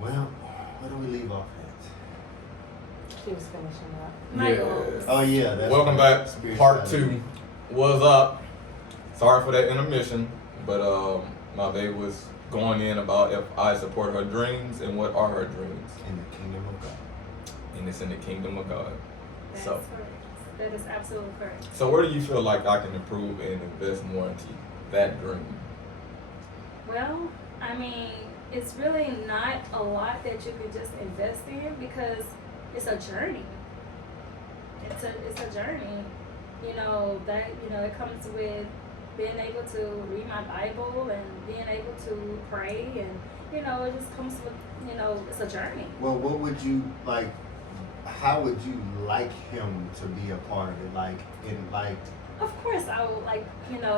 Well, where do we leave off She was finishing up. Yeah. at? Oh yeah, that's Welcome back. Part spirituality. 2 was up. Sorry for that intermission, but my baby was going in about if I support her dreams and what are her dreams, In the kingdom of God. and it's in the kingdom of God. That's So, correct. That is absolutely correct. so where do you feel like I can improve and invest more into that dream? Well, I mean, it's really not a lot that you can just invest in because it's a journey. It's a journey. It comes with being able to read my Bible and being able to pray, and it just comes with it's a journey. Well, what would you like? How would you like him to be a part of it? Of course, I would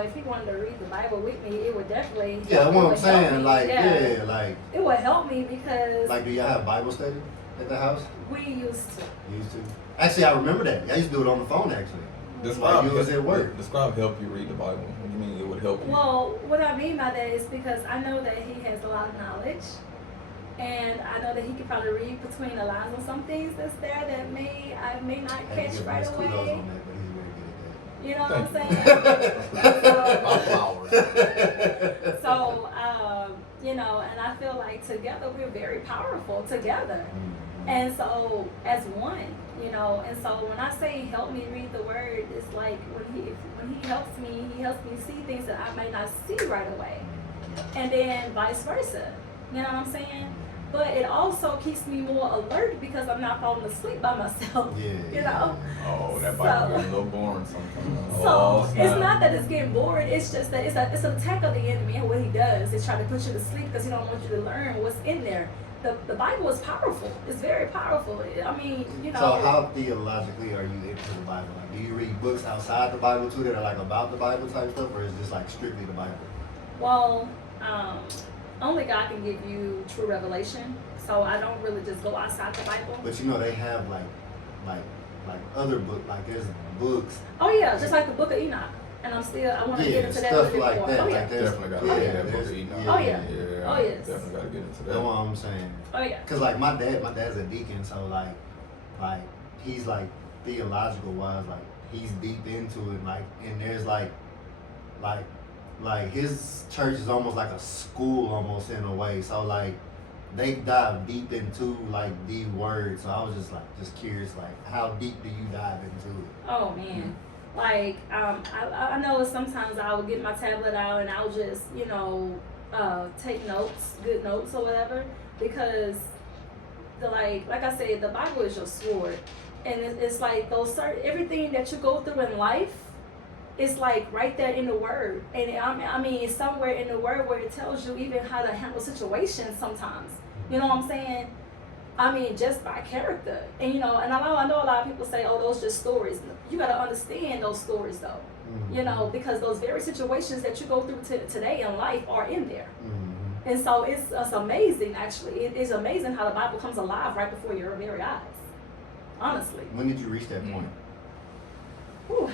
if he wanted to read the Bible with me, it would definitely. Yeah, it what I'm would help saying, me. It would help me because do y'all have Bible study at the house? we used to. You used to. Actually, I remember that. I used to do it on the phone. Actually, Describe you was at work. Describe help you read the Bible. What do you mean it would help you? Well, what I mean by that is because I know that he has a lot of knowledge, and I know that he could probably read between the lines on some things that's there that I may not I catch give him right his kudos away. on that, but he's very good at You know what I'm Thank saying? My flowers. So, and I feel like together we're very powerful together. Mhm. And so, as one, and so when I say help me read the word, it's like when he helps me see things that I may not see right away, and then vice versa. You know what I'm saying? But it also keeps me more alert because I'm not falling asleep by myself. Yeah. Oh, that Bible gets a little boring sometimes. So Oh, it's snap. not that it's getting bored. It's just that it's an attack of the enemy, and what he does is try to put you to sleep because he don't want you to learn what's in there. The Bible is powerful. It's very powerful. I mean, So how theologically are you into the Bible? Like, do you read books outside the Bible too that are like about the Bible type stuff, or is it just like strictly the Bible? Well, only God can give you true revelation. So I don't really just go outside the Bible. But they have like other book, like there's books. Oh yeah, just like the Book of Enoch. And I want to get into that a stuff little bit like more. that. Oh yeah. Like there's, Definitely gotta yeah, get that book there's- of Enoch. Oh, yeah. Yeah, Oh, yes. Definitely gotta get into That's that. what I'm saying. Oh yeah. Cause like my dad's a deacon, so like he's like theological wise, like he's deep into it, like and there's like his church is almost like a school almost in a way. So like they dive deep into like the word. So I was just curious, like how deep do you dive into it? Oh man. Like I know sometimes I would get my tablet out and I would just take notes, good notes or whatever, because like I said, the Bible is your sword, and it's like everything that you go through in life, it's like right there in the Word, and I mean it's somewhere in the Word where it tells you even how to handle situations sometimes. You know what I'm saying? I mean, just by character. And and I know a lot of people say, oh, those just stories. You got to understand those stories though. Mm-hmm. Because those very situations that you go through today in life are in there. Mm-hmm. And so it's amazing, actually. It is amazing how the Bible comes alive right before your very eyes. Honestly. When did you reach that point? Whew.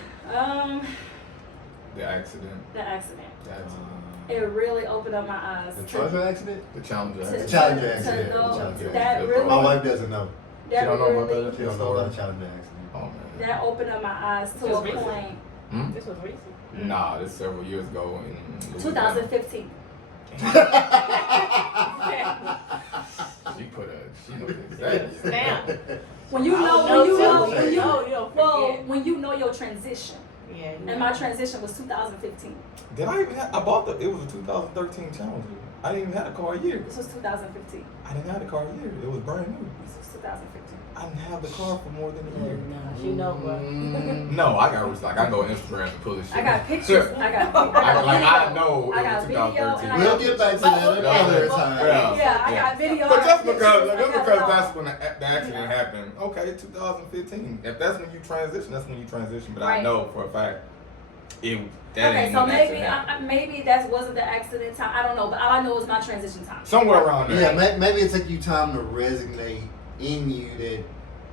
The accident. The accident. The accident. It really opened up my eyes. The Charger accident? The Challenger To- accident. Challenger to accident. know The Challenger that accident. really, My wife doesn't know. that She don't know about really, that? She don't know about the Challenger accident. Oh man. that opened up my eyes to Just a recent? point. This was recent. Nah, this several years ago in Louisiana. 2015. She knows exactly. Snap. When you I know, don't when you know know, too. when you No, you don't well, forget. when you know your transition, Yeah. and my transition was 2015. Did I even have, I bought it was a 2013 Challenger. I didn't even have the car a year ago. This was 2015. I didn't have the car a year. It was brand new. This was 2015. I didn't have the car for more than a year. No, you know, bro. No, I got like I go on Instagram and pull this shit. I got pictures. I got I video. know I it got was video. 2013. And I We'll got get back to that another time. Yeah, I got video. But I just got because, pictures, just I got because it all. that's when the accident happened. Okay, 2015. If that's when you transition, that's when you transition. But I Right. know for a fact, that Okay, ain't so when the maybe accident happened. maybe that wasn't the accident time. I don't know, but all I know is my transition time. Somewhere around there. Yeah, maybe it took you time to resonate in you that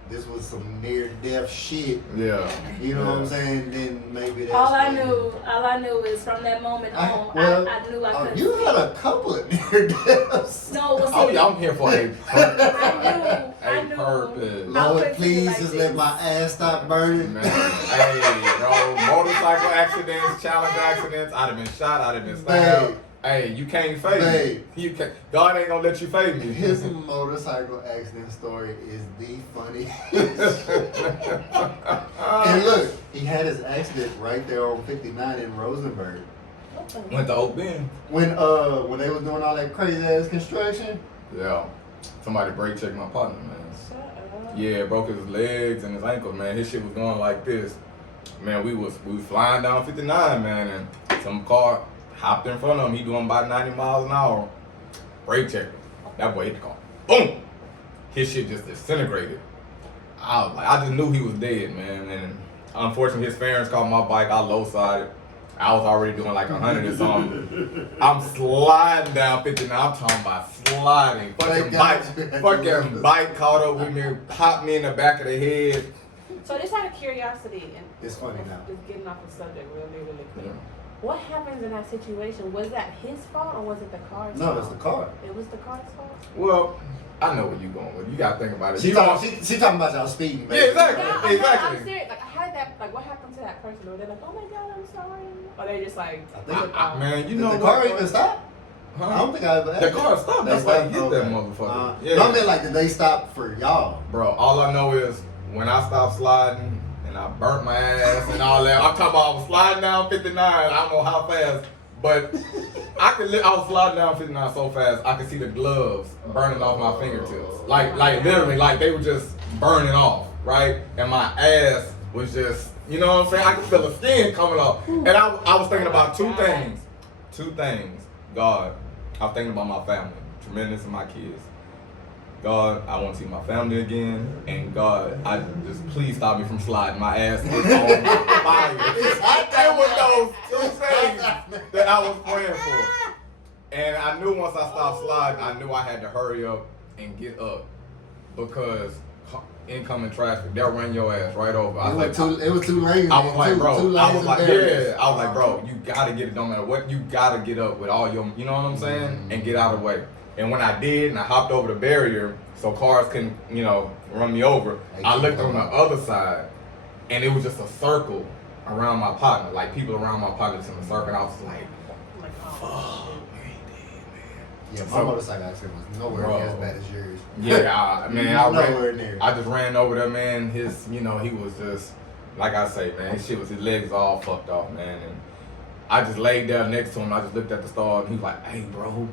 this was some near death shit. Yeah. You know what I'm Yeah. saying? Then maybe that's All I when- knew is from that moment on, Well, I knew I couldn't you see. had a couple of near deaths. No, well, see, Oh, told you I'm here for a purpose. I knew. Purpose. Lord, put it please like just this. let my ass stop burning. Man, hey, bro, motorcycle accidents, challenge accidents. I'd have been shot. I'd have been stabbed. Babe. Hey, you can't fade me. Babe. You can't. God ain't gonna let you fade me. His motorcycle accident story is the funniest. And look, he had his accident right there on 59 in Rosenberg. Went to Oak Bend. When they was doing all that crazy ass construction. Yeah. Somebody brake checked my partner, man. Shut up. Yeah, broke his legs and his ankles, man. His shit was going like this. Man, we was flying down 59, man, and some car hopped in front of him. He doing about 90 miles an hour. Brake checker. That boy hit the car. Boom! His shit just disintegrated. I was like, I just knew he was dead, man. And unfortunately, his parents caught my bike. I low-sided. I was already doing like 100 or something. I'm sliding down 59. I'm talking about sliding. Fucking bike caught up with me, popped me in the back of the head. So this out of curiosity, and It's funny now. Just getting off the subject really quick. Yeah. What happens in that situation? Was that his fault or was it the car's fault? No, it's the car. It was the car's fault? Well, I know where you going with. You gotta think about it. She You talking, don't- she talking about y'all speeding, Yeah, exactly. No, I'm Exactly. serious. Like, how did that, like, what happened to that person? Were they like, oh my god, I'm sorry? Or they just like, I think Man, you Did know the what? car even stop? I Huh? don't think I ever asked. The car stopped. They That's why stopped? he hit that Okay. motherfucker. No, I mean like did they stop for y'all? Bro, all I know is when I stopped sliding and I burnt my ass and all that. I'm talking about I was sliding down 59. I don't know how fast, but I was sliding down 59 so fast I could see the gloves burning off my fingertips. Like literally, like they were just burning off, right? And my ass was just, you know what I'm saying? I could feel the skin coming off. And I was thinking about two things. Two things. God, I was thinking about my family, tremendous, and my kids. God, I want to see my family again, and God, I just please stop me from sliding. My ass is on fire. It was those two things that I was praying for, and I knew once I stopped sliding, I knew I had to hurry up and get up because incoming traffic, they'll run your ass right over. I was like, It was two lanes. I was like, two bro, lanes I was of like, barriers. yeah, I was like, bro, you gotta get it, no matter what, you gotta get up with all your, you know what I'm saying, and get out of the way. And when I did, and I hopped over the barrier so cars couldn't, you know, run me over, I looked on the other side, and it was just a circle around my partner, like people around my partner just in a circle, and I was like, like, oh, Yeah, my So- motorcycle accident was nowhere Bro. near as bad as yours. yeah, man, I nowhere ran, near. I just ran over there, man. His, you know, he was just, like I say, man, his legs all fucked off, man. And I just laid there next to him. I just looked at the star, and he was like, hey, bro,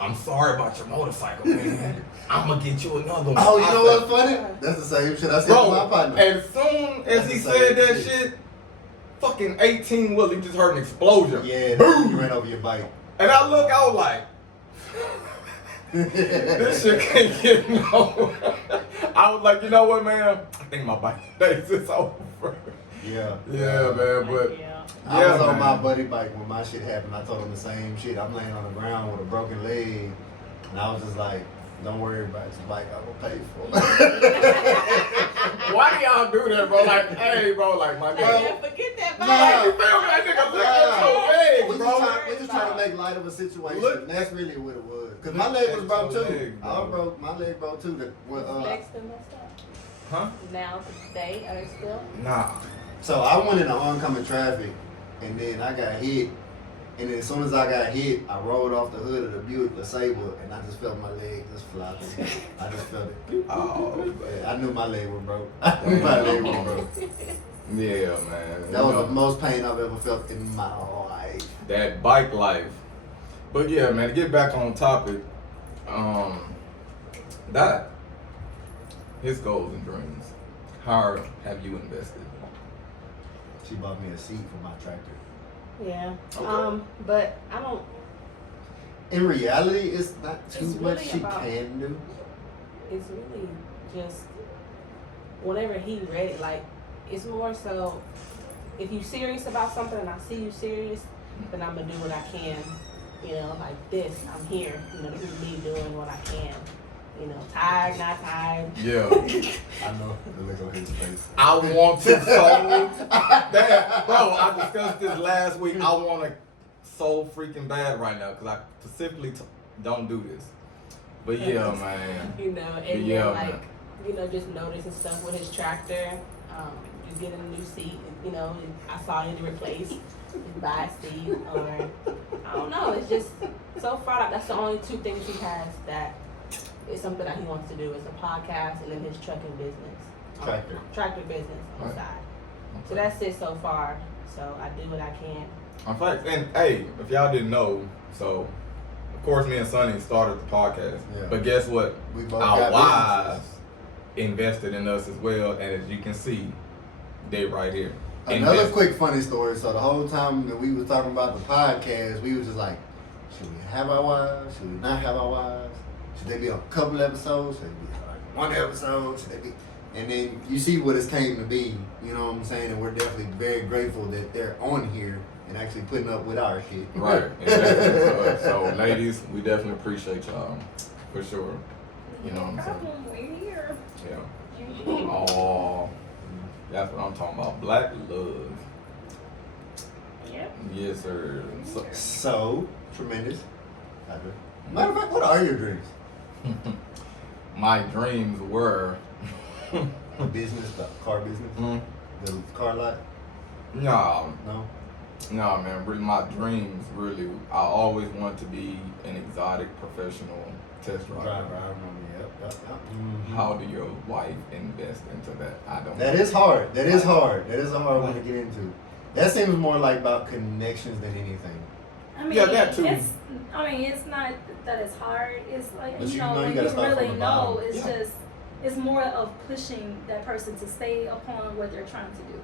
I'm sorry about your motorcycle, man. I'm gonna get you another one. Oh, you I know said, what's funny? That's the same shit I said to my bro, partner. as soon as he That's the said same that shit, fucking 18 wheel, you just heard an explosion. Yeah, Boom! you ran over your bike. And I was like, this shit can't get no. I was like, you know what, man? I think my bike days is over. Yeah. Yeah, man, but yeah. I was yeah, on my man. buddy bike when my shit happened. I told him the same shit. I'm laying on the ground with a broken leg, and I was just like, "Don't worry about your bike. I will pay for it." Why do y'all do that, bro? Like, hey, bro, like my Hey, nigga. man, forget that Nah. bike. You feel me? That nigga look Nah. so We big, just, bro. we just trying to make light of a situation. Look- That's really what it was. Cause look my leg at was broke your too. leg, bro. I broke. My leg broke too. Legs still messed up. Huh? Now today, are they still? Nah. So I went into oncoming traffic, and then I got hit. And then as soon as I got hit, I rolled off the hood of the Buick LeSabre, and I just felt my leg just flop. I just felt it. Oh, man. I knew my leg was broke. I knew my leg was broke. Yeah, man. That was You the know, most pain I've ever felt in my life. that bike life. But yeah, man, to get back on topic, that his goals and dreams. How have you invested? She bought me a seat for my tractor. Yeah. Okay. But I don't. In reality, it's not too It's much really she about- can do. It's really just whenever he ready. Like, it's more so if you serious about something and I see you serious, then I'm gonna do what I can. You know, like this. I'm here. You know, this is me doing what I can. You know, tired, not tired. Yeah. I know the look on his face. I want to so bad. Bro, I discussed this last week. I want to so freaking bad right now because I specifically don't do this. But yeah, man. You know, and Yeah, then like, man. you know, just noticing stuff with his tractor. You get a new seat, you know, and I saw him to replace his buy seat, or I don't know. It's just so far like that's the only two things he has that is something that he wants to do. It's a podcast and then his trucking business, tractor business on the Right. side. So that's it so far. So I do what I can. In fact, and hey, if y'all didn't know, so of course me and Sonny started the podcast. Yeah. But guess what? We both Our got wives businesses. invested in us as well, and as you can see, they right here. Another Invested. quick funny story. So the whole time that we was talking about the podcast, we was just like, should we have our wives? Should we not have our wives? Should they be on a couple episodes? Should they be like one episode? Should they be? And then you see what it's came to be. You know what I'm saying? And we're definitely very grateful that they're on here and actually putting up with our shit. Right. Exactly. So ladies, we definitely appreciate y'all for sure. You know what I'm saying? Problem, we're here. Yeah. Oh, that's what I'm talking about. Black love. Yep. Yes, sir. So, So tremendous. Matter of fact, what are your dreams? my dreams were. The business, the car business, Mm, the car lot. no, No. no, man. Really, my dreams really. I always wanted to be an exotic professional test driver. Driver, I remember. Yep. Mhm. How do your wife invest into that? I don't. That is hard. That is hard. That is a hard one to get into. That seems more like about connections than anything. I mean, Yeah, that too. It's not that it's hard. It's like, But you you know, know you when gotta you start really from the know, bottom. it's Yeah. just, it's more of pushing that person to stay upon what they're trying to do.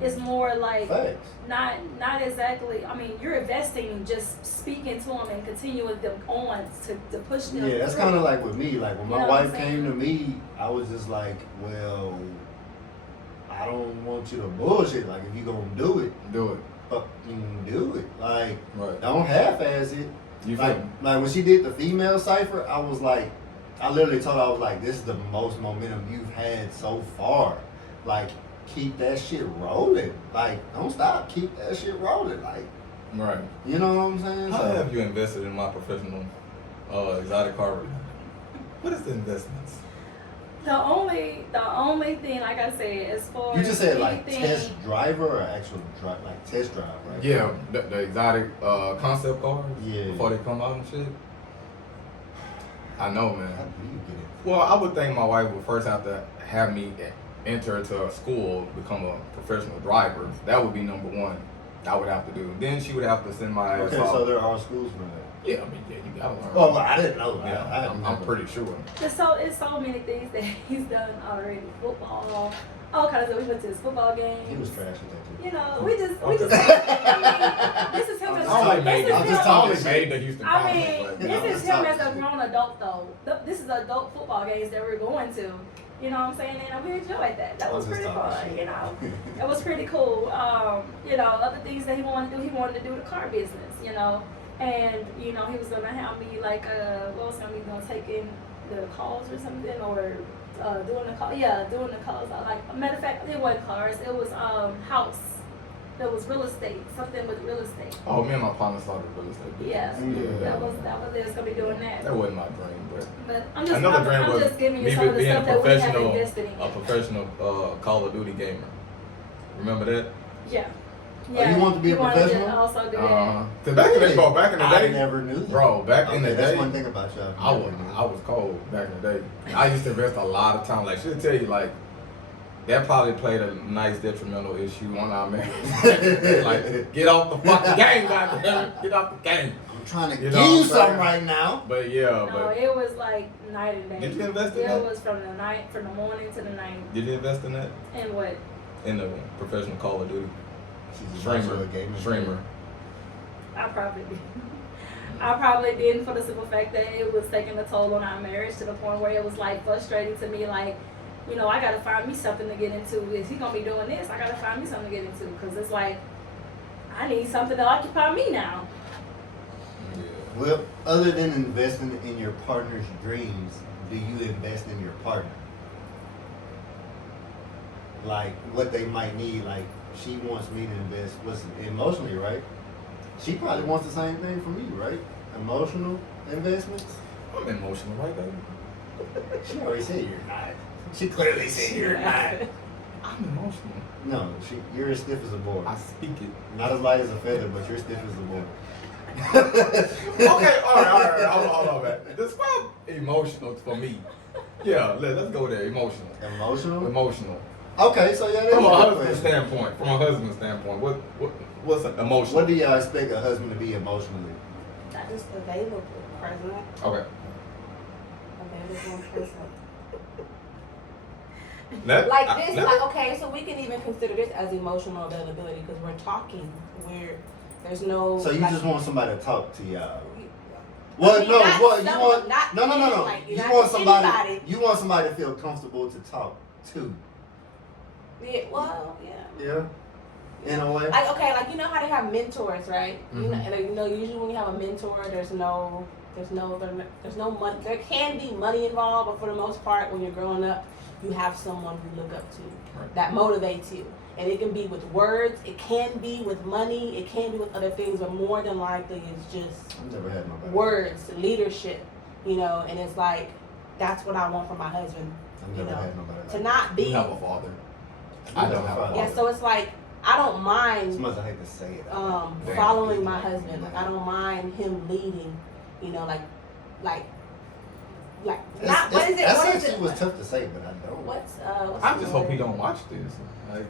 It's more like, Facts. not exactly, I mean, you're investing in just speaking to them and continuing them on to push them. Yeah, that's through. kind of like with me. Like when You my know what I'm wife came saying? to me, I was just like, well, I don't want you to bullshit. Like if you gonna do it, Do it. fucking do it. Like Right. don't half-ass it. You Like, feel me? like when she did the female cipher, I was like, I literally told her, I was like, this is the most momentum you've had so far. Like, keep that shit rolling. Like, don't stop. Keep that shit rolling. Like, Right. you know what I'm saying? How So, have you invested in my professional exotic car? What is the investments? The only thing, like I said, as far you just said like anything, test driver or actual like test drive, right? Yeah, the exotic concept cars. Yeah. Before they come out and shit. I know, How man. do you get it? Well, I would think my wife would first have to have me enter into a school, become a professional driver. That would be number one. I would have to do. Then she would have to send my ass Okay, off. so there are schools for that. Yeah, I mean, yeah, you gotta learn. Oh, I didn't know. Yeah, I'm pretty sure. it's so many things that he's done already. Football, all kinds of. We went to his football game. He was trash with that too. You know, we just. Okay. This is him as I only made I'm the, just I talking only shit. made the Houston I Comets, mean, but, Yeah, this I'm is just him talking as a shit. grown adult though. This is adult football games that we're going to. You know what I'm saying? And we enjoyed that. That I'm was just pretty talking fun. shit. You know, it was pretty cool. You know, other things that he wanted to do. He wanted to do the car business. You know, and you know he was gonna have me like what was gonna be doing, taking the calls or something, or doing the call. Yeah, doing the calls. Like matter of fact, it wasn't cars. It was house. It was real estate. Something with real estate. oh, me and my partner started real estate business. Yeah, Mm. that was it. Was gonna be doing that. That wasn't my dream, but But I'm just, another dream I'm was just giving you me some of the being a stuff that we have professional, invested in. a professional Call of Duty gamer. Remember that? Yeah. Oh, you want to be a wanted professional? To also do that. Cause back in the bro, back in the I day, never knew that. bro, back in the Okay, that's day, one thing about y'all. I was cold back in the day. I used to invest a lot of time. Like she'll tell you, like that probably played a nice detrimental issue on our marriage. Like get off the fucking game, goddamn it. Get off the game. I'm trying to You give know what you I'm something saying? right now. But yeah, No, but it was like night and day. Did you invest in It that? was from the morning to the night. did you invest in that? And what? In the professional Call of Duty? She's also a gamer. Streamer. I probably did. I probably didn't, for the simple fact that it was taking a toll on our marriage to the point where it was like frustrating to me. Like, you know, I gotta find me something to get into. Is he gonna be doing this? I gotta find me something to get into, because it's like I need something to occupy me now. Yeah. Well, other than investing in your partner's dreams, do you invest in your partner? Like what they might need. Like she wants me to invest emotionally, right? She probably wants the same thing from you, right? Emotional investments. I'm emotional, right, baby? She already said you're not. She clearly said you're not. I'm emotional. No, you're as stiff as a board. I speak it. Not as light as a feather, but you're stiff as a board. Okay, all right. Hold on, man. Describe emotional for me. Yeah, let's go there. Emotional. Emotional? Emotional. Okay, so yeah, that's From a a good husband's question. standpoint. From a husband's standpoint, what's an emotional? What do y'all expect a husband to be emotionally? Just available, present, Okay. available, and present. Let- This, let- like, okay, so we can even consider this as emotional availability because we're talking. There's no. So you like, just want somebody to talk to y'all? you- Well, I mean, no. not What you someone- want? not No. me, like, You not want somebody. anybody. You want somebody to feel comfortable to talk to. Yeah, well, yeah. Yeah. In a way. Like, okay, like, you know how they have mentors, right? You know, Mhm. and you know, usually when you have a mentor, there's no money. There can be money involved, but for the most part, when you're growing up, you have someone you look up to Right. that motivates you. And it can be with words, it can be with money, it can be with other things, but more than likely it's just I've never had nobody. words, leadership, you know, and it's like, that's what I want from my husband. I've You never know, had nobody. to like not be, You have a father. I don't have a father. yeah, so it's like, I don't that. As mind much as I hate to say it. Damn. following my husband. Like, I don't mind him leading, you know, like, not, what is it, That what is actually it? was tough to say, but I don't. What's I the just hope he word? don't watch this. Like,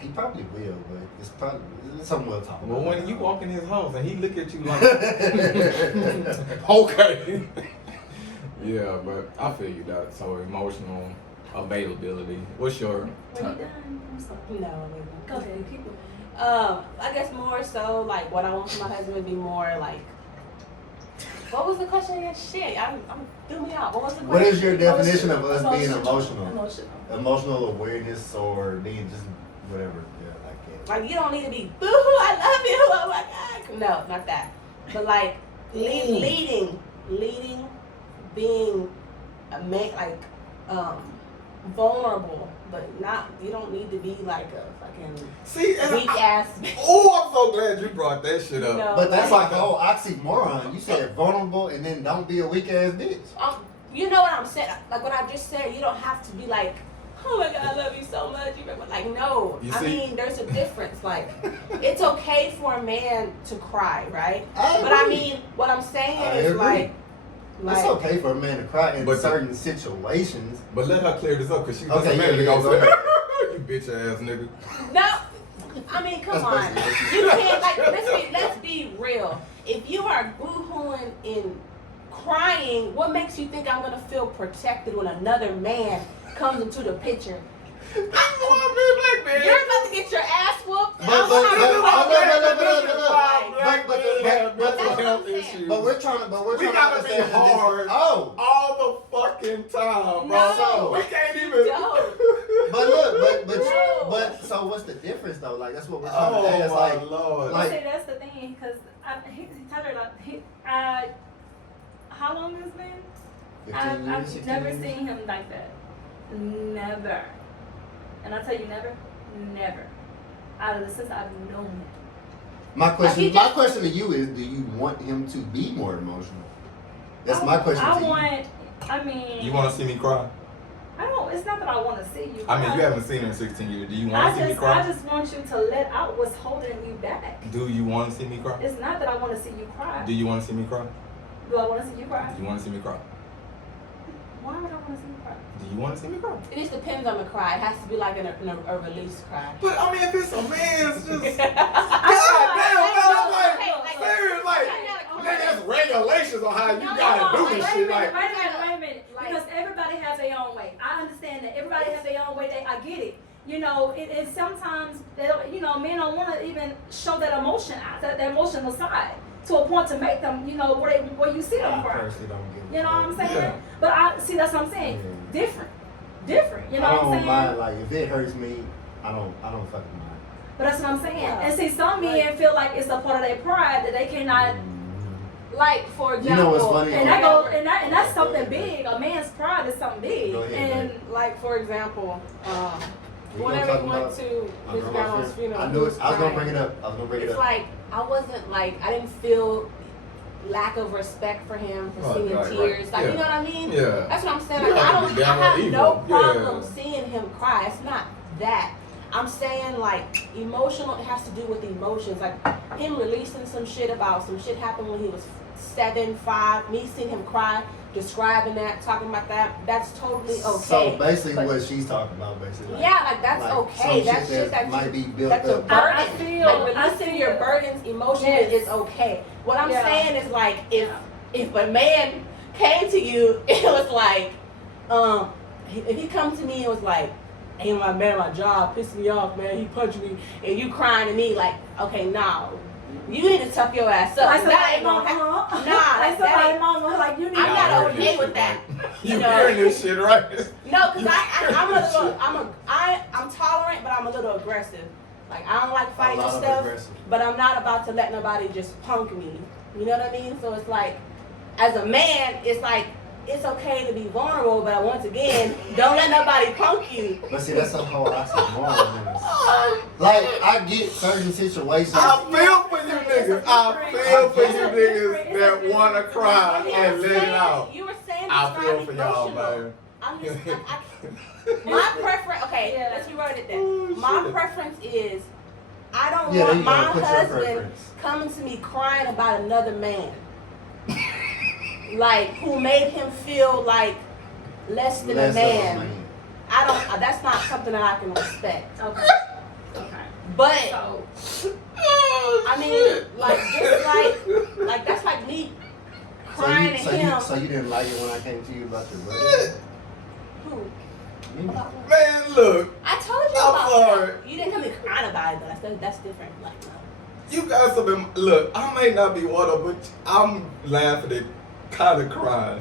He probably will, but it's something we'll talk about. well, when you walk in his house and he look at you like, okay. Yeah, but I feel you that. So emotional availability. What's your? Were you done? I'm sorry. No, Go ahead. keep it. I guess more so like what I want from my husband would be more like. What was the question again? Shit, I'm threw me out. What was the question? What is your definition of us being Emotional. emotional? Emotional awareness or being just whatever. Yeah, I can't. Like, you don't need to be boo hoo, I love you, oh my god. No, not that. But like leading, being a man, like vulnerable, but not. You don't need to be like a fucking See, weak ass. oh, I'm so glad you brought that shit up. No. But that's like a whole oxymoron. You said vulnerable and then don't be a weak ass bitch. You know what I'm saying? Like what I just said. You don't have to be like, oh my god, I love you so much. You remember? Like, no. You I see? mean, there's a difference. Like, it's okay for a man to cry, right? I But I agree. mean, what I'm saying I is agree. like, It's okay for a man to cry in But certain situations. But let her clear this up because she just Okay, a minute yeah, ago go said, ahead. you bitch ass nigga. no. I mean, come That's on. basically what she You said. can't like. Let's be real. If you are boo-hooing and crying, what makes you think I'm gonna feel protected when another man comes into the picture? I'm gonna be a black man. You're about to get your ass whooped. But- I'm but- not but- gonna but- let but- you but- cry. Black but- men have but- mental but- health but- issues. But we're trying We to gotta be understand that this is- hard. Oh, all the fucking time, bro. No. We can't even. Don't. but look, No. but so what's the difference though? Like that's what we're trying Oh to ask. my Like, lord. like- See, that's the thing, because he told her, how long has it been? 15 years, I've 16 never years? seen him like that. Never. And I tell you, never. Out of the since I've known him. My question, Like, he just- my question to you is: do you want him to be more emotional? That's my question to you. I mean, You want to see me cry? I don't. It's not that I want to see you. I mean, cry. you haven't seen her in 16 years. Do you want to see me I cry? just want you to let out what's holding you back. Do you want to see me cry? It's not that I want to see you cry. Do you want to see me cry? Do I want to see you cry? Do you want to see me cry? Why would I want to see you cry? Do you want to see me cry? It just depends on the cry. It has to be like a release cry. But I mean, if it's a man, it's just. God God damn, man, I'm like, Like, serious, like, okay. nigga, there's regulations on how you No, gotta do wait this a shit. minute, Like, wait a minute. Like- Because everybody has their own way. I understand that. Everybody has their own way. I get it. You know, it sometimes, they don't, you know, men don't want to even show that emotion out, that emotional side, to a point to make them, you know, where you see them I cry. personally don't give a You know what I'm fuck. saying? Yeah. But I see, that's what I'm saying. Yeah. Different. You know I what don't I'm saying? mind. Like if it hurts me, I don't fucking mind. But that's what I'm saying. Yeah. And see, some men feel like it's a part of their pride that they cannot. Like, for You example, know what's funny? And that goes, and that's something big. A man's pride is something big. Go ahead, and like, for example, We whenever gonna you talk went about to my his grandma's grandma's funeral, I he knew it. was I was gonna crying. bring it up. It's like, I wasn't like, I didn't feel lack of respect for him for Right, seeing right, tears. right. Like, Yeah. you know what I mean? Yeah. That's what I'm saying. You Like, have to be I downright have no evil. problem Yeah. seeing him cry. It's not that. I'm saying like emotional. It has to do with emotions. Like him releasing some shit about some shit happened when he was 7, 5. Me seeing him cry, describing that, talking about that. That's totally okay. So basically, But- what she's talking about, basically. yeah, like that's like okay. some That's shit shit that might you, be built that's a up. burden. I feel- like I releasing feel- your burdens emotionally Yes. is okay. What I'm Yeah. saying is like if Yeah. if a man came to you, it was like, if he come to me and was like, hey, my man, my job pissed me off, man. He punched me, and you crying to me like, okay, no, you need to tough your ass up. Like That somebody ain't gonna happen. mama. Nah, Like like that somebody ain't- mama. Like you need I'm to not Y'all heard okay this with shit, that. right? You You know? hearing this shit, right? No, because I'm a little, I'm tolerant, but I'm a little aggressive. Like I don't like fighting A and lot of stuff, aggressive. but I'm not about to let nobody just punk me. You know what I mean? So it's like, as a man, it's like it's okay to be vulnerable, but once again, don't let nobody punk you. But see, that's a whole oxymoron. Like, I get certain situations. I feel for you niggas. I feel for you niggas that wanna cry and let it out. You were saying I it's feel not for y'all, emotional. man. I'm just, my preference. Okay, Yeah. let's reword it Oh, then. My shit. preference is, I don't Yeah, there want you my go. Put your husband preference. coming to me crying about another man, like who made him feel like less than Less a of man. I don't. That's not something that I can respect. Okay. Okay. But So I mean, like just like that's like me crying So to him. so you didn't like it when I came to you about your brother? Who? Me? About what? Man, look, I told you I'm about sorry. that. You didn't come me crying about it though. That's different. Like no. you guys have been, look, I may not be water, but I'm laughing and kind of crying.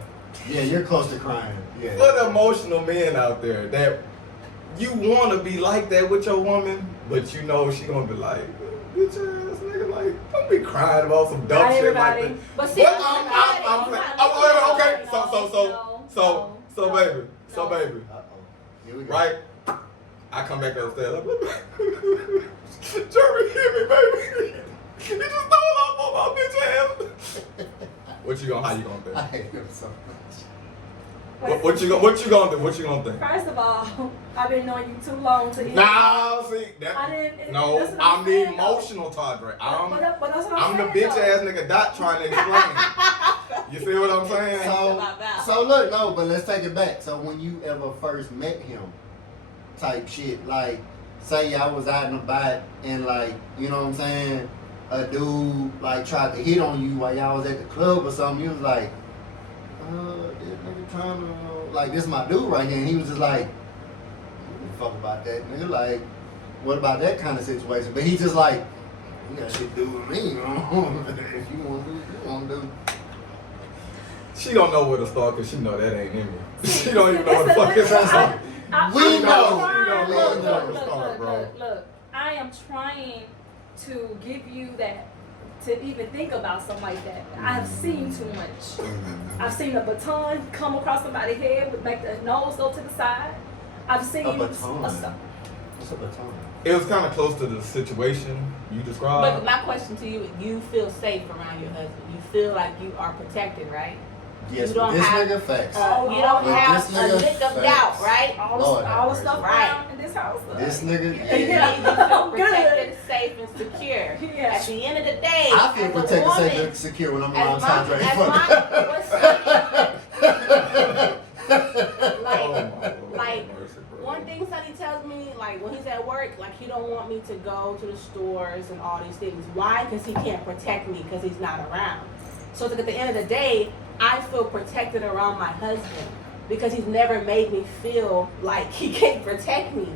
Yeah, you're close to crying. Yeah. For the emotional men out there that you want to be like that with your woman, but you know she gonna be like, bitch ass nigga, like, don't be crying about some dumb Not shit everybody. like that. But see, But that's I'm the saying, thing. oh, wait, okay, No, so no, baby, so no. baby, Uh-oh. Here we go. right? I come back upstairs, like, Jeremy hit me, baby. He just stole off on my bitch ass. How you gonna think? I hate him so much. What you gonna do? What you gonna think? First of all, I've been knowing you too long to even. Nah, see, I didn't. no, that's what I'm the saying, though. emotional Tadre. But that's what I'm the saying, bitch though. ass nigga Dot trying to explain. You see what I'm saying? So look, no, but let's take it back. So when you ever first met him, type shit, like, say I was out and about and like, you know what I'm saying, a dude like tried to hit on you while y'all was at the club or something, you was like, this nigga trying to, like, this my dude right here, and he was just like, fuck about that, nigga, like, what about that kind of situation? But he just like, you got shit to do with me, you know, if you want to do, you want to do. She don't know where to start because she know that ain't in me. She don't even know where the fuck Listen, it's at. We I'm know. trying- We know. Look, look, We look, know. look, look, look. I am trying to give you that, to even think about something like that. I have seen too much. I've seen a baton come across somebody's head with make the nose go to the side. I've seen A baton? a- What's a baton? It was kind of close to the situation you But described. my question to you: you feel safe around your husband? You feel like you are protected, right? Yes, You don't with this have- nigga, facts. You don't With have this a nigga, lick of facts. doubt, right? Lord have all the mercy. stuff Right. around in this house. This nigga, You yeah. need to feel I'm good. protected, safe, and secure. Yeah. At the end of the day, I feel as a protected, woman, safe, and secure when I'm around as my, Tadre. as my, Oh, like, mercy, bro. one thing Sonny tells me, like when he's at work, like he don't want me to go to the stores and all these things. Why? Because he can't protect me because he's not around. So at the end of the day, I feel protected around my husband because he's never made me feel like he can't protect me.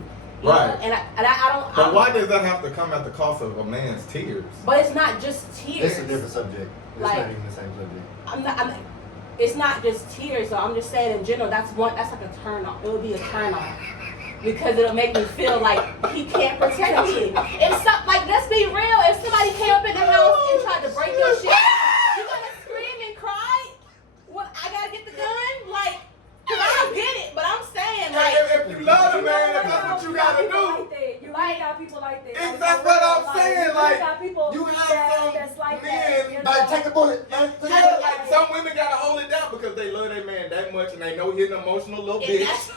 You Right. know? And I don't. But why does that have to come at the cost of a man's tears? But it's not just tears. It's a different subject. It's Like- not even the same subject. I'm not, it's not just tears, so I'm just saying in general, that's like a turn off. It would be a turn off. Because it'll make me feel like he can't protect me. If some, like, let's be real, if somebody came up in the house and tried to break your shit, you gonna scream and cry? What, I gotta get the gun? Like, cause I don't get it, but I'm saying, like, If you love the man, if that's what you gotta do. You really got people like that. That's what I'm saying, like, you got people you have some that's like men, that. You Like, know? take the bullet. Man, take the I man that much and they know he's an emotional little And bitch. that's-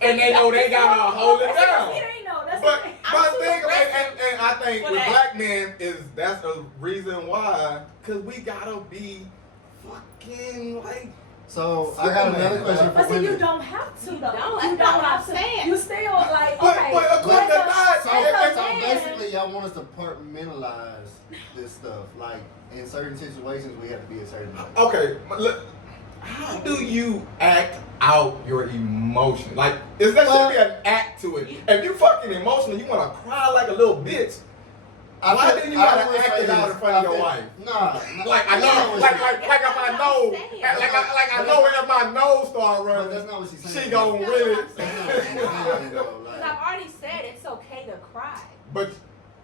And they know they gotta hold it down. He ain't know. That's But what but too think aggressive and I think for with that. black men that's a reason why, cause we gotta be fucking like. So I got another question But for see, you women. don't have to though. You don't. You That's not what I'm have to. saying. You still like But okay. but according to as a- God, So, as a so man- basically, y'all want us to compartmentalize this stuff. Like in certain situations, we have to be a certain way. okay, but look, how do you act out your emotion? Like, is there should be an act to it? If you fucking emotional, you wanna cry like a little bitch. Why didn't you gotta would act say it out this. in front of your I wife? think- Nah, Like I that's know, not what like she- if my nose, like I know if my nose start But running, that's not what she's saying. she gon' That's really. what I'm That's not what she's saying, though, Because like- I've already said it's okay to cry. But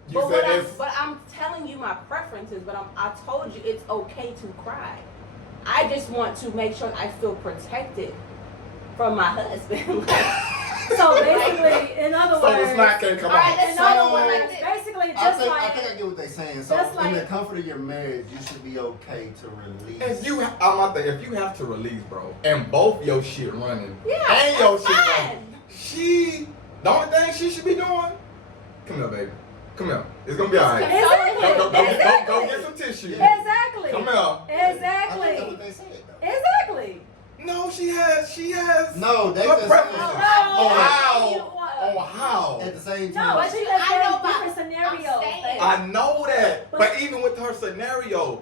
you But, said it's. but I'm telling you my preferences, but I told you it's okay to cry. I just want to make sure I feel protected from my husband. So basically, in other So the words, snack can't come All right, out. let's in So- other words, basically I just think like I get what they're saying. So just in the like- comfort of your marriage, you should be okay to release. If you, I'm out there. If you have to release, bro, and both your shit running, Yeah, and your that's shit fine. running, the only thing she should be doing. Come here, baby. Come here. It's gonna be alright. Exactly. Go get some tissue. Exactly. Come here. I think that's Exactly. what they said, though. Exactly. No, she has. No, they her just preferences. said- Oh, On how? you what? On how? At the same No, time. but she has I very know about- different scenarios. I'm saying. I know that, but even with her scenario,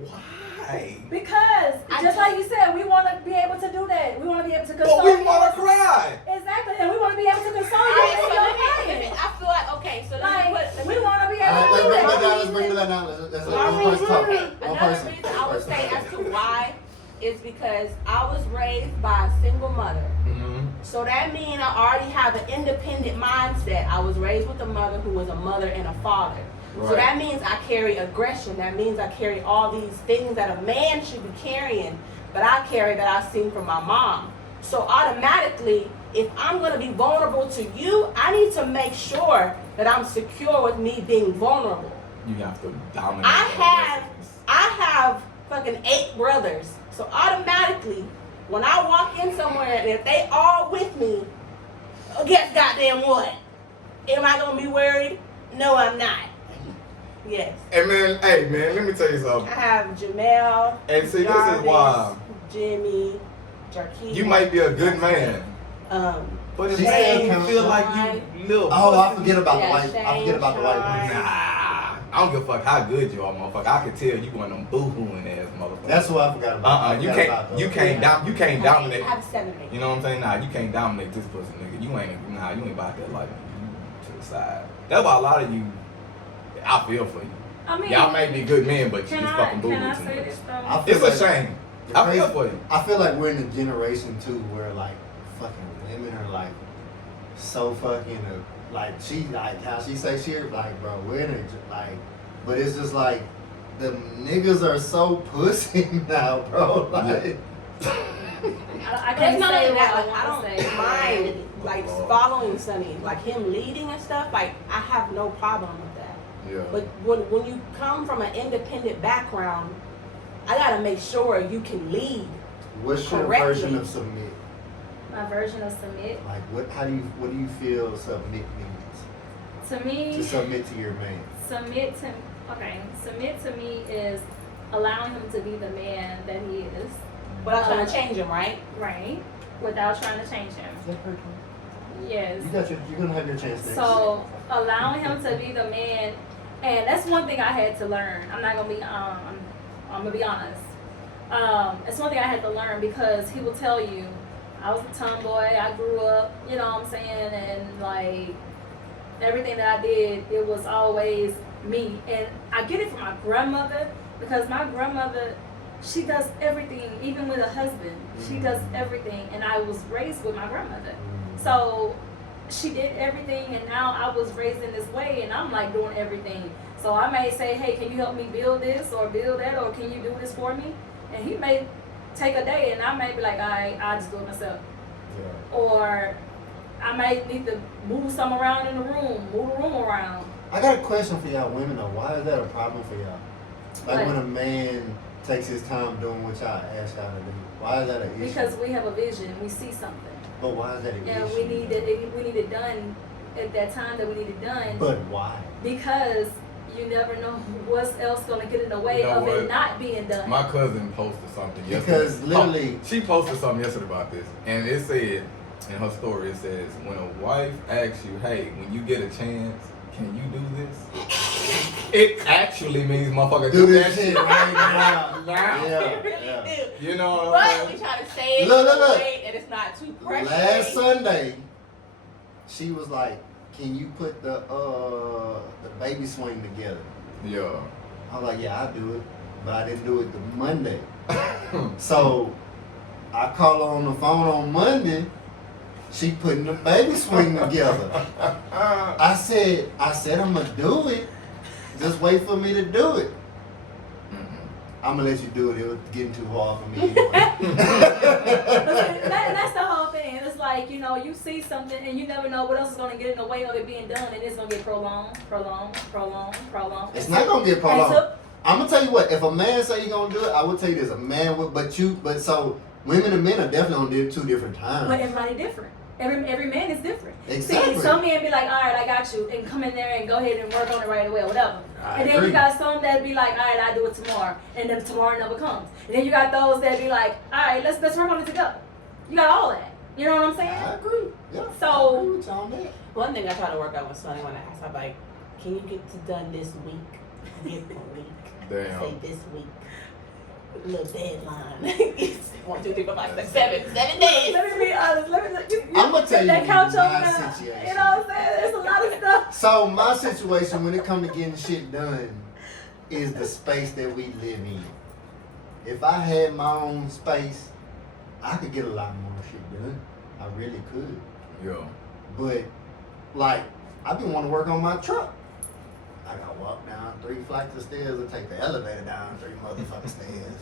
why? Because just like you said, we want to be able to do that. We want to be able to console But we you. want to cry. Exactly, and we want to be able to console you Alright, when so you're let me, crying. I feel like, okay, so let me Like, put, we want to be All able right, to do let's bring it that. down. Let's bring it down. Let's let Alright, one person talk. okay. One Another person. reason I would say as to why is because I was raised by a single mother. Mm-hmm. So that means I already have an independent mindset. I was raised with a mother who was a mother and a father. So Right. that means I carry aggression. That means I carry all these things that a man should be carrying, but I carry that I've seen from my mom. So automatically, if I'm going to be vulnerable to you, I need to make sure that I'm secure with me being vulnerable. You have to dominate. I have fucking 8 brothers. So automatically, when I walk in somewhere and if they all with me, guess goddamn what? Am I gonna be worried? No, I'm not. Yes. And man, hey man, let me tell you I something. have Jamel, And see, this is Jarvis, why Jimmy, Jarkeith. you might be a good man, but if She you said feel count- like you little. Oh, I pussy, forget about the Yeah, white. I forget about the white Shane, one. Nah, I don't give a fuck how good you are, motherfucker. I can tell you one of them boo-hooing ass motherfuckers. That's what I forgot about. I You forgot about those. you can't dominate. I have 7 of You know what I'm saying? Nah, you can't dominate this pussy, nigga. You ain't about that life. You to the side. That's why a lot of you, I feel for you. I mean, Y'all may be good men, but you can just I fucking can I boo-hoo too say much. this though? I feel It's a like- shame. I feel for you. I feel like we're in a generation too where like fucking women are like so fucking like she like how she say she like bro we're in a like but it's just like the niggas are so pussy now bro like I It's can't not say only what that, I like, I want to don't say. mind like following Sonny, like him leading and stuff. Like I have no problem with that. Yeah. But when you come from an independent background, I gotta make sure you can lead. what's your Correctly. version of submit My version of submit. like what do you feel submit means To me, to submit to your man submit to me is allowing him to be the man that he is, But I'm trying to change him, right? right? Without trying to change him. Yes. you're gonna have your chance next So allowing him to be the man, and that's one thing I had to learn. I'm not gonna be I'm gonna be honest. It's one thing I had to learn because he will tell you, I was a tomboy. I grew up, you know what I'm saying, and like everything that I did, it was always me. And I get it from my grandmother because my grandmother, she does everything, even with a husband. She does everything, and I was raised with my grandmother. So she did everything, and now I was raised in this way, and I'm like doing everything. So I may say, hey, can you help me build this or build that, or can you do this for me? And he may take a day, and I may be like, all right, I'll just do it myself. Or I may need to move some around in the room, move the room around. I got a question for y'all women though. Why is that a problem for y'all? Like What? when a man takes his time doing what y'all ask y'all to do. Why is that an issue? Because we have a vision, we see something. But why is that an Yeah, issue? we need it done at that time that we need it done. But why? Because you never know what's else gonna get in the way You know of what? it not being done. My cousin posted something yesterday. Because literally- she posted something yesterday about this, and it said in her story, it says, when a wife asks you, hey, when you get a chance, can you do this? It actually means motherfucker Do do this that shit shit right now. now. Yeah, It really yeah. do. You know what I'm But saying? we try to say it Look, in look, a look. way that it's not too pressure. Last Sunday, she was like, "Can you put the baby swing together?" Yeah. I was like, "Yeah, I'll do it," but I didn't do it the Monday. So I called her on the phone on Monday. She putting the baby swing together. I said, I'm gonna do it. Just wait for me to do it. I'm gonna let you do it. It was getting too hard for me anyway. That's the whole thing. It's like, you know, you see something and you never know what else is going to get in the way of it being done, and it's going to get prolonged. It's not gonna get prolonged. And so- I'm gonna tell you what. If a man say he gonna do it, I would tell you this. A man would, but so women and men are definitely on two different times. But everybody different. Every man is different. Exactly. See, some men be like, all right, I got you, and come in there and go ahead and work on it right away or whatever. I And then agree. you got some that be like, all right, I'll do it tomorrow, and then tomorrow never comes. And then you got those that be like, all right, let's work on it together. You got all that. You know what I'm saying? I agree. Yeah. So- I agree with you on that. One thing I try to work out with Sonny when I ask, I'm like, can you get it done this week? Give a week. Damn. Say this week. Little deadline. It's 1, 2, 3, 4, 5, 6, 7 days. Let me be honest. I'ma tell that you couch over my there. situation. You know what I'm saying? There's a lot of stuff. So my situation when it comes to getting shit done is the space that we live in. If I had my own space, I could get a lot more shit done. I really could. Yeah. But like, I've been wanting to work on my truck. I gotta walk down 3 flights of stairs and take the elevator down 3 motherfucking stairs.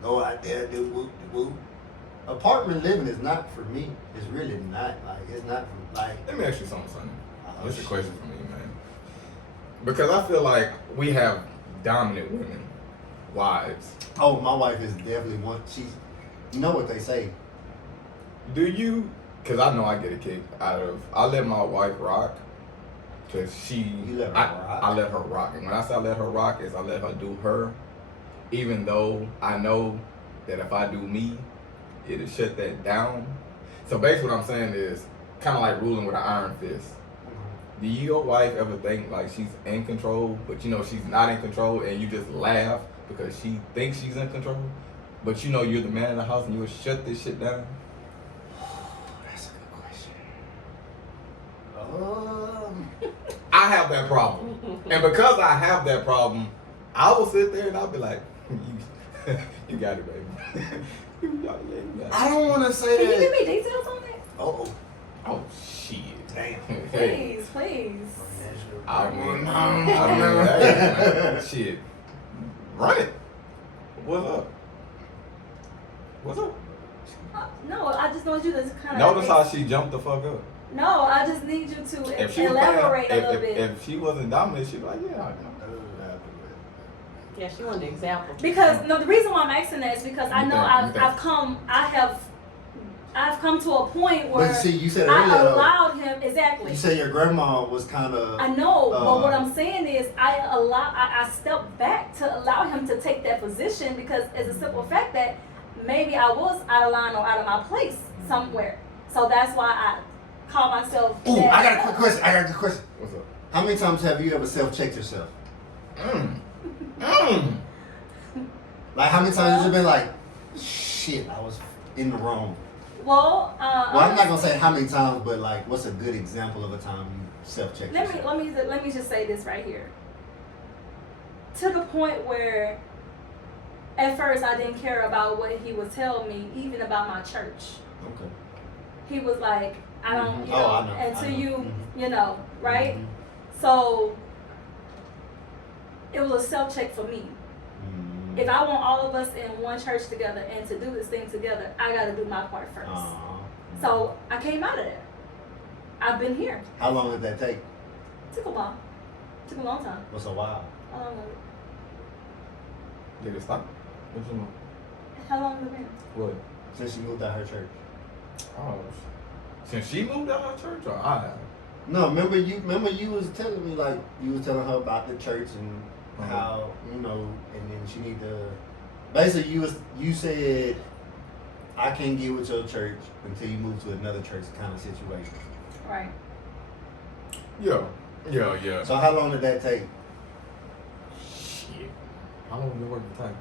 Go out there, do whoop de whoop. Apartment living is not for me. It's really not. Like, it's not for, like. Let me ask you something, Sonny. Oh, This is a shit. question for me, man. Because I feel like we have dominant women, wives. Oh, my wife is definitely one. She's, you know what they say. Do you? Because I know I get a kick out of. I let my wife rock. Because You let her rock? I let her rock. And when I say I let her rock, is I let her do her. Even though I know that if I do me, it'll shut that down. So basically what I'm saying is kind of like ruling with an iron fist. Do your wife ever think like she's in control, but you know she's not in control, and you just laugh because she thinks she's in control, but you know you're the man in the house and you will shut this shit down? That's a good question. I have that problem, and because I have that problem, I will sit there and I'll be like, you got it, baby. You got it. I don't want to say Can you give that. me details on that? Oh, Oh shit! damn. Hey, Please. I mean, hey, shit. Run it. What's up? What's up? No, I just want you to kind of. Notice how she jumped the fuck up. No, I just need you to If she was elaborate playing, a little bit. if she wasn't dominant, she'd be like, yeah, I know. Yeah, she wanted an example. Because no, the reason why I'm asking that is because I You know think- I've come to a point where But see, you said I earlier, though, allowed him exactly. you said your grandma was kind of. I know, but what uh, I'm saying is I stepped back to allow him to take that position because it's a simple fact that maybe I was out of line or out of my place somewhere. So that's why I call myself. Ooh, that. I got a quick question. What's up? How many times have you ever self-checked yourself? Like, how many times have you been like, shit, I was in the wrong? Well, Well, I'm not gonna say how many times, but like, what's a good example of a time you self-checked yourself? let me just say this right here. To the point where, at first, I didn't care about what he would tell me, even about my church. Okay. He was like, I don't, Mhm. you Oh, know, I know, until I know. you, Mhm. you know, right? Mhm. So it was a self-check for me. Mhm. If I want all of us in one church together and to do this thing together, I got to do my part first. So I came out of there. I've been here. How long did that take? Took a while. Took a long time. What's a while? How long was it? Did it stop? What you know? How long has it been? What? Since she moved out her church. Oh, since she moved out of church, or I have? No, remember you was telling me like you was telling her about the church and how and then she need to. Basically, you said I can't get with your church until you move to another church kind of situation. Right. Yeah. So how long did that take? Shit. How long did it work to take?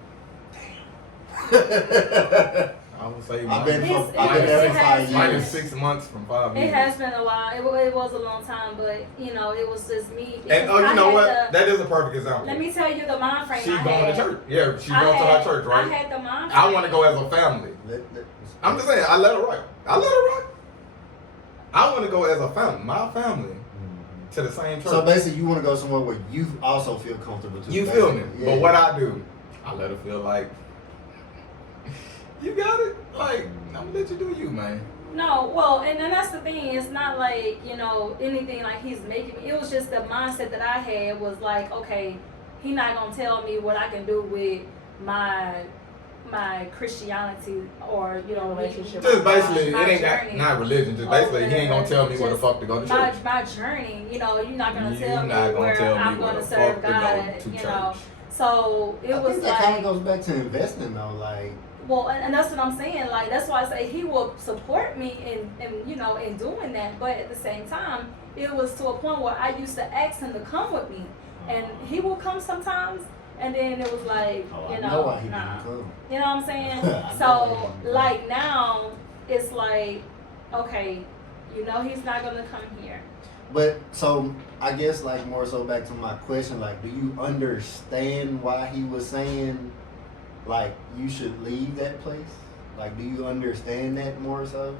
I would say I've been It's- there for 5 years. minus 6 months from 5 years. It has been a while. It was a long time, but it was just me. And because I you know had what? the- That is a perfect example. let me tell you the mind frame She I going had. to church. Yeah, she's I going to had- her church, right? I had the mind frame. I want to go as a family. I'm just saying, I let her rock. I want to go as a family, my family, to the same church. So basically, you want to go somewhere where you also feel comfortable too. You feel me? Yeah. But what I do, I let her feel like, you got it? Like, I'm gonna let you do you, man. No, well, and that's the thing. It's not like, anything like he's making me. It was just the mindset that I had was like, okay, he not going to tell me what I can do with my Christianity or, Relationship. Just basically, my it ain't journey. not religion. Just Or basically, he ain't gonna tell me where the just fuck to go to my, church. my journey, you're not going to You're tell me not gonna where tell me I'm where going the to serve fuck to God, go to church. So it I was think that kind like, of goes back to investing though. Like, well, and that's what I'm saying. Like, that's why I say he will support me in doing that. But at the same time, it was to a point where I used to ask him to come with me, and he will come sometimes. And then it was like, I know why he nah. didn't come. You know what I'm saying? I know why he So, didn't come. like now, it's like, okay, he's not gonna come here. But so I guess like more so back to my question, like, do you understand why he was saying like you should leave that place? Like, do you understand that more so?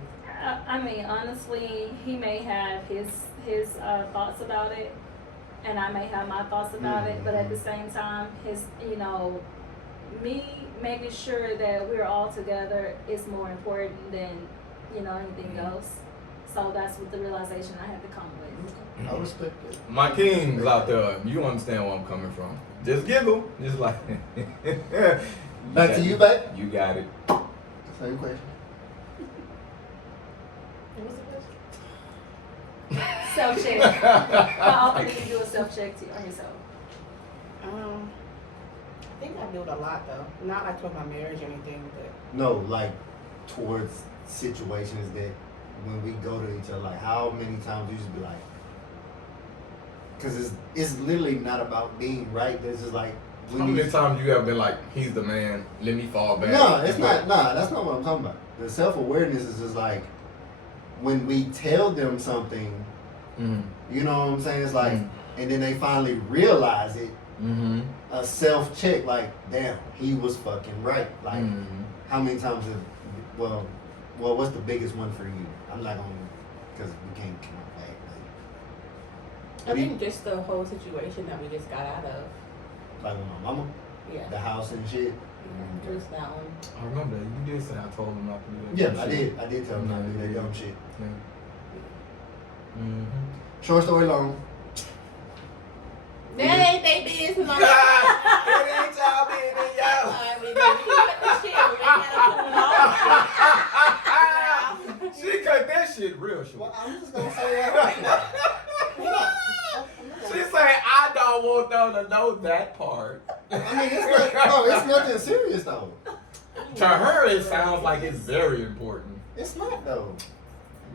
I mean, honestly, he may have his thoughts about it, and I may have my thoughts about it. But at the same time, me making sure that we're all together is more important than anything else. So that's what the realization I had to come with. I respect it. My kings out there, you understand where I'm coming from. Just giggle, just like. Back to you, babe. You got it. Same question. What was the question? Self check. How often do you do a self check on yourself? I think I do it a lot though. Not like toward my marriage or anything, but No, like towards situations that when we go to each other, like how many times you just be like, because it's literally not about being right. There's just like How many times you have been like, he's the man, let me fall back? No, it's not. Nah, that's not what I'm talking about. The self-awareness is just like when we tell them something, Mm-hmm. you know what I'm saying? It's like, Mhm. and then they finally realize it. Mm-hmm. A self-check, like, damn, he was fucking right. Like, Mm-hmm. how many times have, well, what's the biggest one for you? I'm not gonna, because we can't come back. I think just the whole situation that we just got out of. Like with my mama, Yeah. the house and shit. Just that one. I remember that. You did say I told him not to do that. Yeah, I did. I did tell him not to do that dumb shit. Yeah. Mm-hmm. Short story long. That ain't they business. Like, It ain't y'all business, y'all. Alright, we cut the shit. We ain't gotta put it on. She cut that shit real short. Well, I'm just gonna say that right now. She said, I don't want them to know that part. I mean, it's not, no, it's nothing serious though. To her, it sounds like it's very important. It's not though.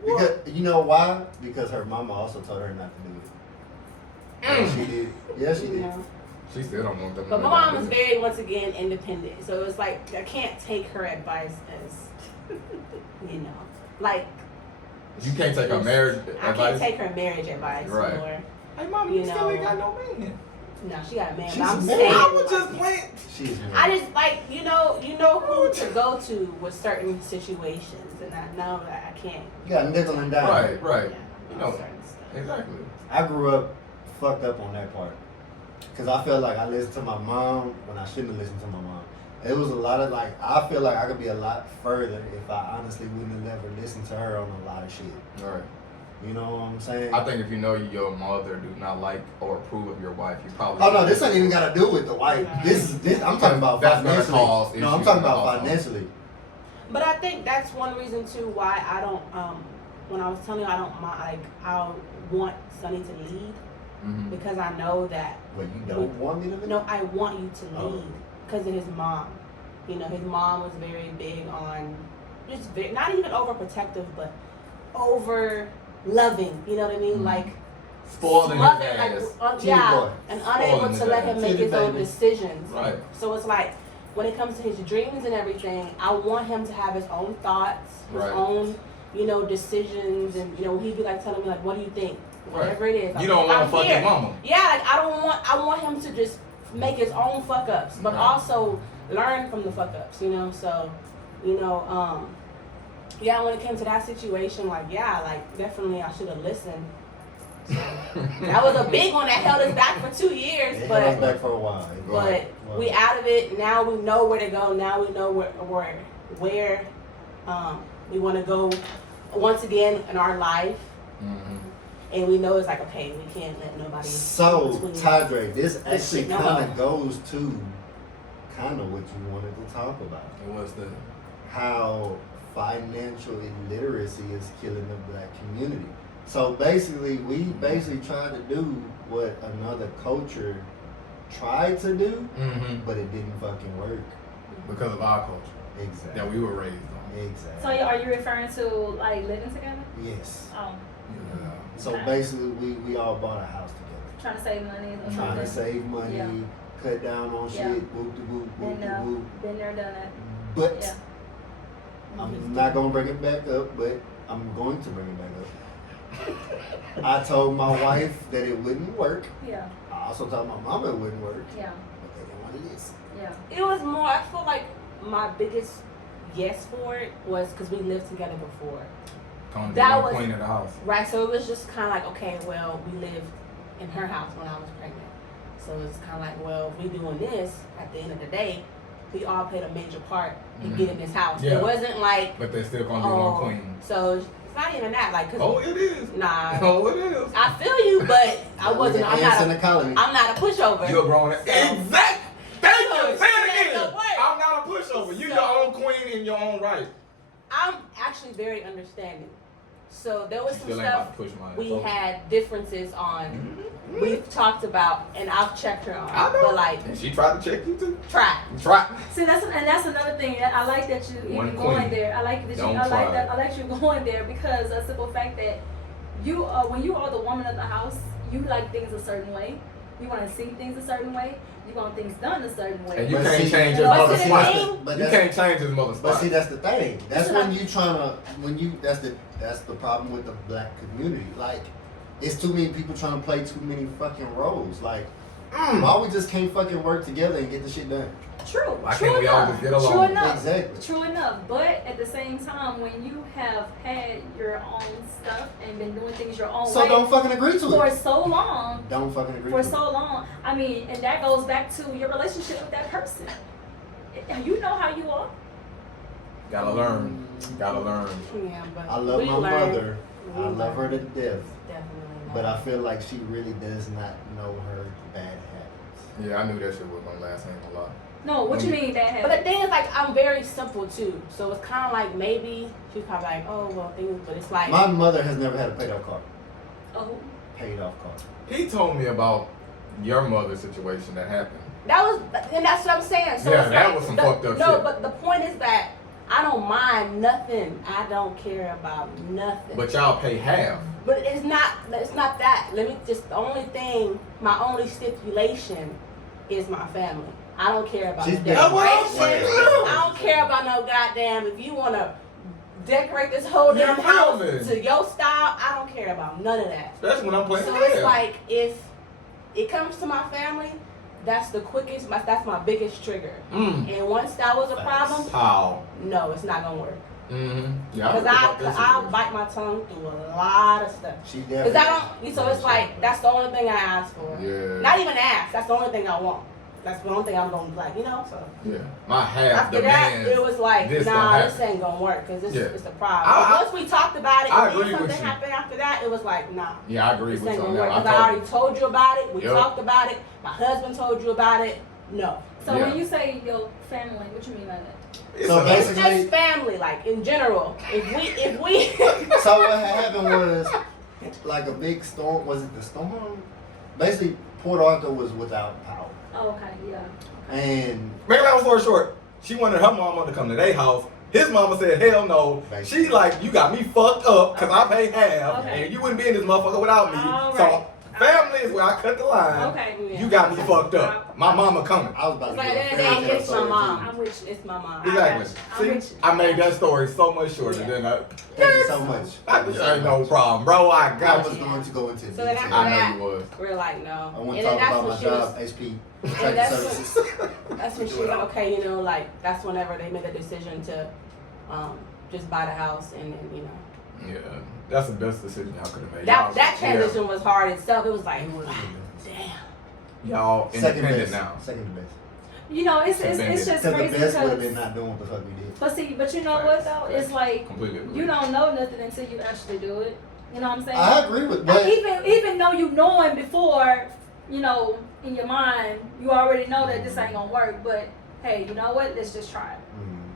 Because you know why? Because her mama also told her not to do it. Yeah, she did. Yeah, she did. Yeah. She still don't want them to But know my that mom is business. very, once again, independent. So it's like, I can't take her advice as, like. You can't take her marriage I advice? can't take her marriage advice. Right. Or, Hey, mama, You you still ain't know. got no man. no, she got a man. She's But I'm married. saying. I was just playing. She's I just like you know who to go to with certain situations, and I know that I can't. You got nickel and dime. Right. Yeah, You know. certain stuff. Exactly. I grew up fucked up on that part. Because I felt like I listened to my mom when I shouldn't have listened to my mom. It was a lot of like, I feel like I could be a lot further if I honestly wouldn't have never listened to her on a lot of shit. All right. You know what I'm saying? I think if you know your mother do not like or approve of your wife, you probably. Oh no, this ain't even got to do with the wife. This. I'm talking about That's gonna financially. cause No, I'm issues talking in the about household. financially. But I think that's one reason too why I don't. When I was telling you I don't mind, like I want Sonny to lead Mhm. because I know that. But you don't want me to leave? No, I want you to Oh. lead because of his mom. You know, his mom was very big on just not even overprotective, but over loving. You know what I mean? Mhm. Like Spoiling smothered, his ass. Titty yeah, boy. and Spoiling unable his to let ass. him make Titty his own baby. decisions. Right. So it's like when it comes to his dreams and everything, I want him to have his own thoughts, his Right. own, decisions, and he'd be like telling me like, "What do you think?" Whatever it is. You don't want I'm to fuck here. your mama. Yeah, like I want him to just make his own fuck ups, but Right. also learn from the fuck ups, So, yeah, when it came to that situation, like definitely I should have listened. That was a big one that held us back for 2 years, It but held us back for a while. but we out of it. Now we know where to go. Now we know where we want to go once again in our life. Mhm. And we know it's like, okay, we can't let nobody. So, between- Tadre, this This actually shit, no kind of more. goes to kind of what you wanted to talk about. It was the. How financial illiteracy is killing the black community. So basically, we tried to do what another culture tried to do, Mm-hmm. but it didn't fucking work. Because of our culture Exactly. that we were raised on. Exactly. So are you referring to like living together? Yes. Oh, Yeah. So Okay. basically, we all bought a house together. trying to save money or Trying to something. save money, Yeah. cut down on Yeah. shit, whoop de whoop, whoop Been de there, whoop. been there, done that. But Yeah. I'm not gonna bring it back up, but I'm going to bring it back up. I told my wife that it wouldn't work. Yeah. I also told my mama it wouldn't work, Yeah. but they didn't want to listen. Yeah. It was more. I feel like my biggest yes for it was because we lived together before, Tony, That the was- queen of the house. right? So it was just kind of like, okay, well, we lived in her house when I was pregnant, so it's kind of like, well, if we doing this, at the end of the day, we all played a major part in Mhm. getting this house. Yeah. It wasn't like, But they still gonna be oh, one queen. so it's not even that, like, 'cause Oh, it is. nah, Oh, it is. I feel you, but I wasn't. I'm Ants in not. the colony. I'm not a pushover. You're a grown. So- Exact. Thank So, you. Say it it again. don't work. I'm not a pushover. You're So- your own queen in your own right. I'm actually very understanding. So there was some Still ain't stuff about to push my we ass over. had differences on. We've talked about, and I've checked her on. I know. But like, And she tried to check you too. try. Try. See, that's another thing that I like that you One even queen. going there. I like that Don't I like try. that. I like you going there because a simple fact that you when you are the woman of the house, you like things a certain way. You want to see things a certain way. You want things done a certain way. And you But can't see- change his but mother's see, spot. the You thing- But can't change his mother's But spot. see, that's the thing. That's That's when what you tryna that's the problem with the black community. Like, it's too many people trying to play too many fucking roles. Like, why we just can't fucking work together and get the shit done? True. Why True can't we all enough. just get along? True enough. Exactly. True enough, but at the same time, when you have had your own stuff and been doing things your own So way don't fucking agree to for it. so long, Don't fucking agree for to so long, I mean, and that goes back to your relationship with that person. You know how you are. Gotta learn. Gotta learn. Yeah, but it. I love we my learned- mother. we I love her to learned. death. Definitely. But I feel like she really does not know her bad habits. Yeah, I knew that shit was gonna last. I ain't gonna lie. No, what you mean that But happened? the thing is, like, I'm very simple too. So it's kind of like maybe she's probably like, oh well, things. But it's like, My mother has never had a paid off car. Oh, Paid off car. He told me about your mother's situation that happened. that was, and that's what I'm saying. So Yeah, it's that like, was some the- fucked up No, shit. but the point is that I don't mind nothing. I don't care about nothing. But y'all pay half. But it's not that. Let me just, the only thing, my only stipulation is my family. I don't care about She's the been- That's what I'm decoration. saying. I don't care about no goddamn, if you want to decorate this whole Your damn house family. to your style, I don't care about none of that. Especially when I'm playing So half. it's like, if it comes to my family, that's the quickest, that's my biggest trigger. And once that was a problem, How? no, it's not going to work. Mm-hmm. Yeah. Because I'll bite my tongue through a lot of stuff. She Because definitely. I don't, so it's like, that's the only thing I ask for. Yeah. Not even ask, that's the only thing I want. That's the only thing I'm gonna be like, you know. So Yeah. My half after that, demands. it was like, this nah, gonna this happen. ain't gonna work because Yeah. it's a problem. I- But once we talked about it, I and agree then with something you. happened after that, it was like, nah. Yeah, I agree This with ain't you on gonna that. work because I already told you about it. We Yep. talked about it. My husband told you about it. No. So Yeah. when you say your family, what you mean by that? It's So a- It's basically- just family, like in general. If we So what happened was like a big storm. Was it the storm? Basically, Port Arthur was without power, Oh, okay, yeah. and Make a long story short, she wanted her mama to come to their house. His mama said, hell no. Basically. She like, you got me fucked up because I pay half Okay. and you wouldn't be in this motherfucker without me. All So right. family is where I cut the line. Okay. You got me fucked up. My mama coming. I was about It's to like get at a the end of the fairy day, tale it's my story, mom. too. I'm with you. It's my mom. Exactly. I'm with See, you. I made that story so much shorter Yeah. than I. Thank you so much. I ain't no problem, bro. I I got was you. going to go into So then detail. after I know that, you was. we're like, no. I want And to then talk that's about when my she was. job, HP And Tracking that's Services. That's when she was like, okay, you know, like that's whenever they made the decision to just buy the house and then, you know. Yeah, that's the best decision y'all could have made. That Y'all- that transition was hard itself. It was like, It wasn't the damn. Yeah. Y'all Second independent best. now. Second best. You know, it's Been just Because the crazy best would have been because. not doing what the fuck we did. But you know what though? It's like Completely agree. you don't know nothing until you actually do it. You know what I'm saying? I agree with Like, that. even though you knowing before, you know, in your mind, you already know that this ain't gonna work. But hey, you know what? Let's just try it.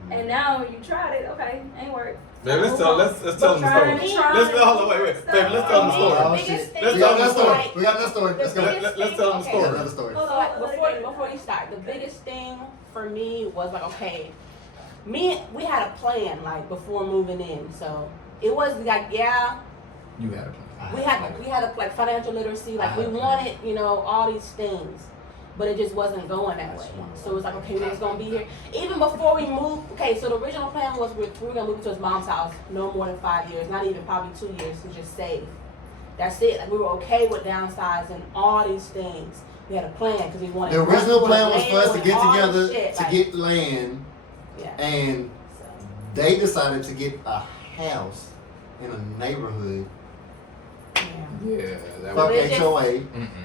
And now you tried it. Okay, ain't work. Baby, let's tell them the story. Let's hold on, wait. Baby, let's tell them the For me, story. Oh, the biggest shit. thing Let's We tell got them that the story. story. We got that story. Let's go. biggest Let's thing- tell them the okay. We got story. another story. Hold So on, like, let it go. before you start, the biggest thing for me was like, okay, we had a plan like before moving in. So it was like, yeah, You had a plan. we had a like financial literacy, like we wanted, you know, all these things, but it just wasn't going that way. So it was like, okay, we was gonna be here. Even before we moved, okay, so the original plan was we were gonna move to his mom's house no more than 5 years, not even probably 2 years to just save. That's it. Like we were okay with downsizing all these things. We had a plan because we wanted. The original we wanted plan was land, for us to we get wanted all together this shit, to like, get land, yeah. and So, they decided to get a house in a neighborhood. yeah. Yeah, that Fuck But it just- HOA.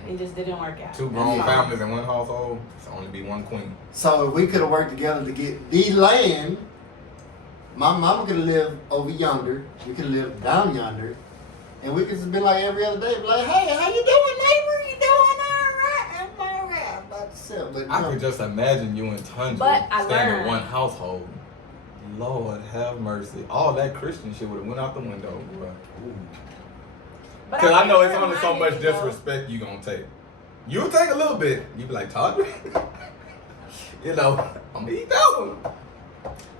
It just didn't work out. Two grown Yeah. families in one household. It's only be one queen. So if we could have worked together to get the land, my mama could have lived over yonder. We could have lived down yonder, and we could have been like every other day, be like, "Hey, how you doing, neighbor? You doing all right? I'm all right. I'm about to sell." But I no. could just imagine you and Tundra But I staying in learned. one household. Lord have mercy. All that Christian shit would have went out the window, bro. But Because I think know it it's only so reminded much me, though, disrespect you gonna take. You'll take a little bit. You be like, Tundra? You know, I'm gonna eat that one.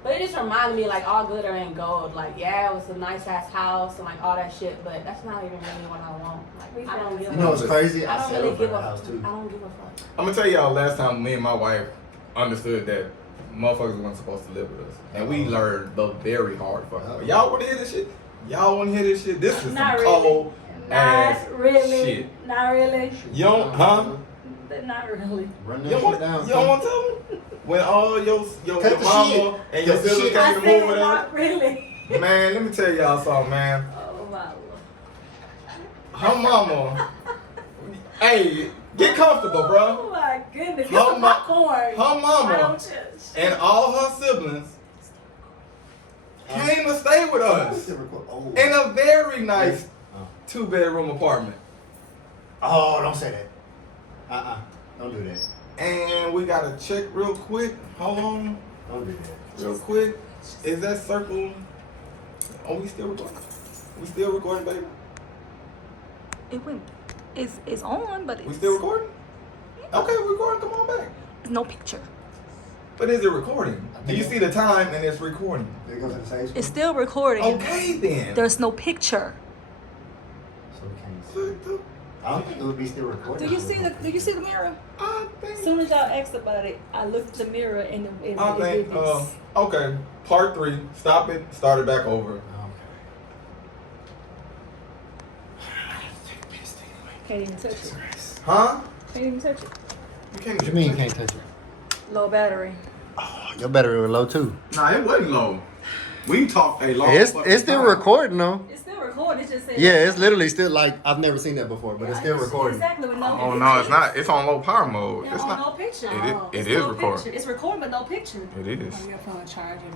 But it just reminded me like all glitter and gold. Like yeah, it was a nice ass house and like all that shit, but that's not even really what I want. Like I don't give. You know what's crazy? I I don't settled really for give a a. house too. I don't give a fuck. I'm gonna tell y'all last time me and my wife understood that motherfuckers weren't supposed to live with us. And we learned the very hard fucking way. Y'all wanna hear this shit? Y'all wanna hear this shit? This is some Not really. cold ass Not really. shit. Not really. You don't, huh? Not really. Run You that don't shit want, down. you don't want to tell me? When all your Cut the mama shit. and your Cut the sister shit. came I to said move with us, not really. man, let me tell y'all something, man. Oh my lord. Her mama, hey, get comfortable, Oh bro. my goodness. Her Get some ma- popcorn. Her I mama don't judge. and all her siblings came to stay with us Oh. in a very nice Oh. 2-bedroom apartment. Oh, don't say that. Don't do that. And we got to check real quick. Hold on, Don't do that. real quick. Is that circle? Oh, we still recording? We still recording, baby? It went. It's on, but We it's still recording? Okay, we're recording. Come on back. no picture. But is it recording? Do you see the time and it's recording? There goes the sage. It's still recording. Okay then. There's no picture. So we can't see. I don't think it would be still recording. Do you see the mirror? I As think. soon as y'all asked about it, I looked at the mirror and it I think. did this. Okay. Part 3. Stop it. Start it back over. Can't even touch it. Huh? Can't even touch it. You can't. What you mean you can't touch it? Low battery. Your battery was low too. Nah, it wasn't low. We talked a long. It's fucking still time. recording though. It's still recording. It's just said. Yeah, it's literally still like I've never seen that before, but it's still recording. Exactly with no Oh picture. no, it's not. It's on low power mode. Yeah, It's on not. no picture. It is It's no recording. picture. It's recording, but no picture. It is. Your phone charging.